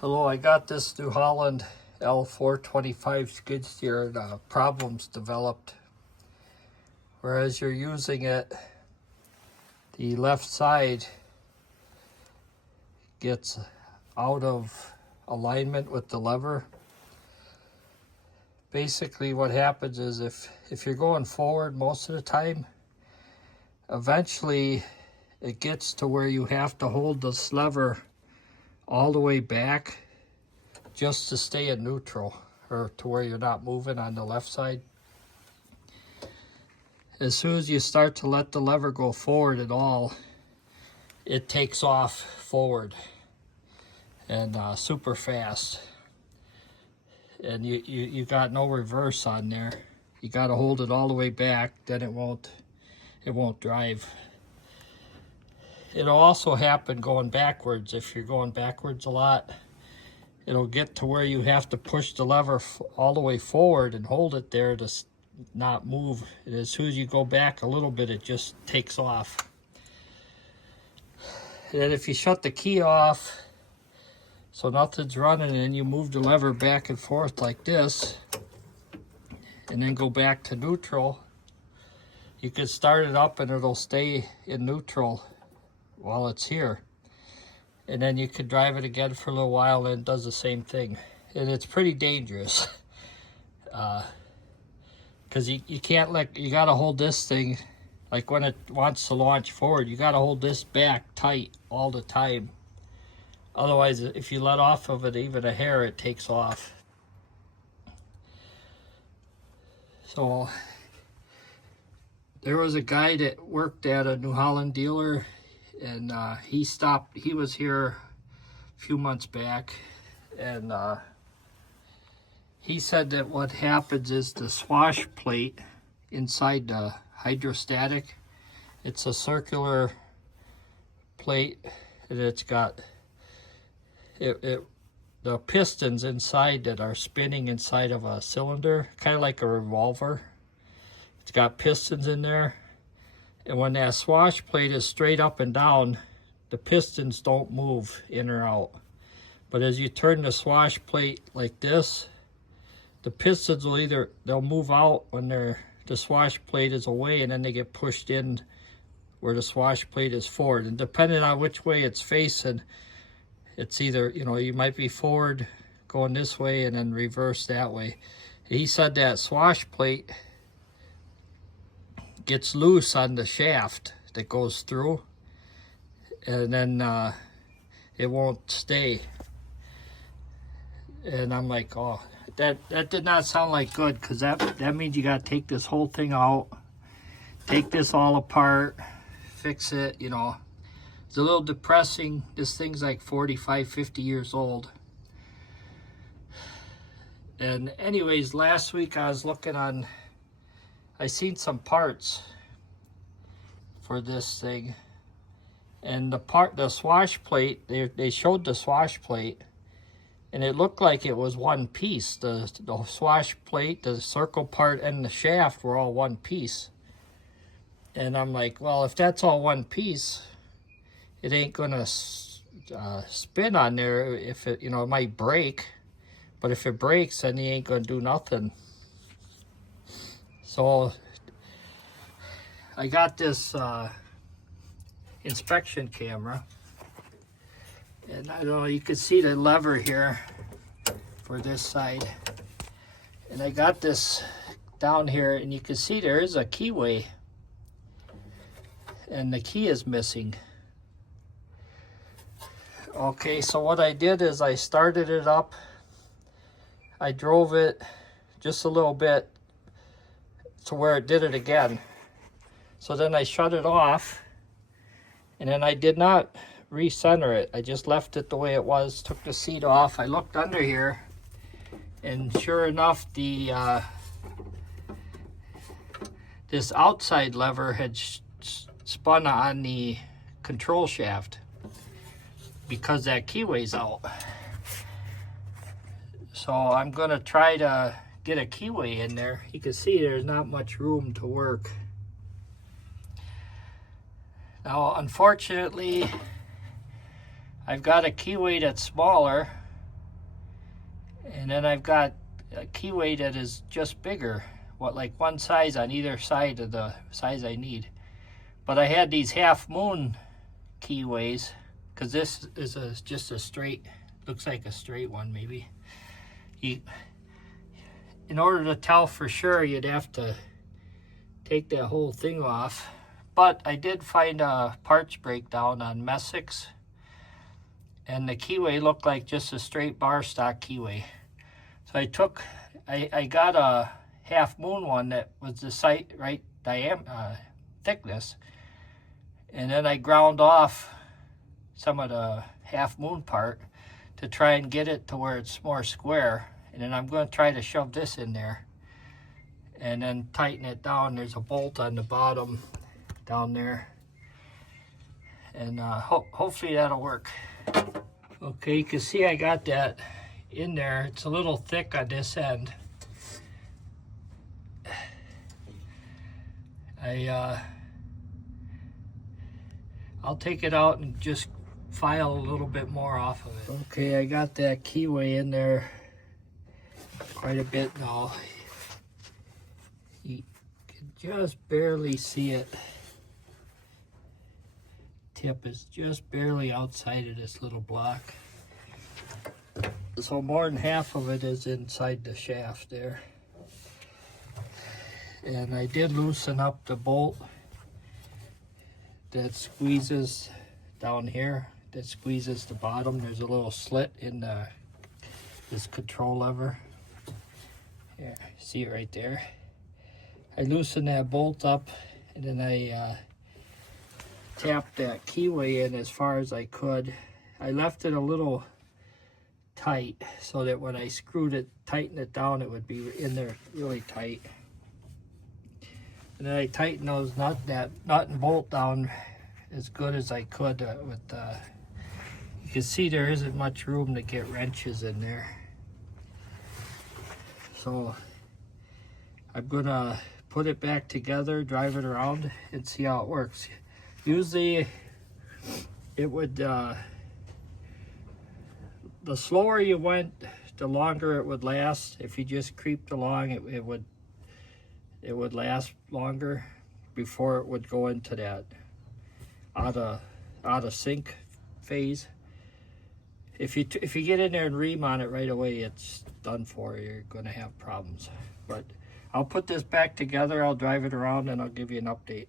Hello, I got this New Holland L425 skid steer and problems developed. Whereas you're using it, the left side gets out of alignment with the lever. Basically what happens is if you're going forward most of the time, eventually it gets to where you have to hold this lever all the way back just to stay in neutral, or to where you're not moving on the left side. As soon as you start to let the lever go forward at all, it takes off forward and super fast, and you got no reverse on there. You got to hold it all the way back, then it won't drive. It'll also happen going backwards. If you're going backwards a lot, it'll get to where you have to push the lever all the way forward and hold it there to not move. And as soon as you go back a little bit, it just takes off. And if you shut the key off so nothing's running, and you move the lever back and forth like this, and then go back to neutral, you can start it up and it'll stay in neutral while it's here, and then you could drive it again for a little while and it does the same thing. And it's pretty dangerous because you can't you got to hold this thing, like when it wants to launch forward, you got to hold this back tight all the time. Otherwise, if you let off of it even a hair, it takes off. So there was a guy that worked at a New Holland dealer, and he was here a few months back, and he said that what happens is the swash plate inside the hydrostatic, it's a circular plate, and it's got the pistons inside that are spinning inside of a cylinder, kind of like a revolver. It's got pistons in there. And when that swash plate is straight up and down, the pistons don't move in or out. But as you turn the swash plate like this, the pistons will they'll move out when the swash plate is away, and then they get pushed in where the swash plate is forward. And depending on which way it's facing, it's either, you might be forward going this way and then reverse that way. He said that swash plate gets loose on the shaft that goes through, and then it won't stay. And I'm like, oh, that did not sound like good, because that means you got to take this whole thing out, take this all apart, fix it. It's a little depressing. This thing's like 45, 50 years old. And anyways, last week I was looking on, I seen some parts for this thing, and the swash plate, they showed the swash plate, and it looked like it was one piece. The swash plate, the circle part, and the shaft were all one piece. And I'm like, well, if that's all one piece, it ain't gonna spin on there. If it, it might break, but if it breaks, then you ain't gonna do nothing. So I got this inspection camera, and I don't know, you can see the lever here for this side, and I got this down here, and you can see there is a keyway, and the key is missing. Okay, so what I did is I started it up, I drove it just a little bit to where it did it again. So then I shut it off, and then I did not recenter it. I just left it the way it was, took the seat off. I looked under here, and sure enough, this outside lever had spun on the control shaft because that keyway's out. So I'm gonna try to get a keyway in there. You can see there's not much room to work. Now, unfortunately, I've got a keyway that's smaller, And then I've got a keyway that is just bigger, like one size on either side of the size I need. But I had these half moon keyways, because this is just a straight, looks like a straight one maybe. In order to tell for sure, you'd have to take that whole thing off. But I did find a parts breakdown on Messick's, and the keyway looked like just a straight bar stock keyway. So I got a half moon one that was the right thickness, and then I ground off some of the half moon part to try and get it to where it's more square. And then I'm going to try to shove this in there and then tighten it down. There's a bolt on the bottom down there, and hopefully that'll work. Okay, you can see I got that in there. It's a little thick on this end. I'll take it out and just file a little bit more off of it. Okay, I got that keyway in there quite a bit now. You can just barely see it. Tip is just barely outside of this little block. So more than half of it is inside the shaft there. And I did loosen up the bolt that squeezes down here, that squeezes the bottom. There's a little slit in this control lever. Yeah, see it right there. I loosened that bolt up, and then I tapped that keyway in as far as I could. I left it a little tight so that when I tightened it down, it would be in there really tight. And then I tightened those nut and bolt down as good as I could you can see there isn't much room to get wrenches in there. So I'm gonna put it back together, drive it around, and see how it works. Usually it would, the slower you went, the longer it would last. If you just creeped along, it would last longer before it would go into that out of sync phase. If you get in there and ream on it right away, it's done for. You're going to have problems. But I'll put this back together, I'll drive it around, and I'll give you an update.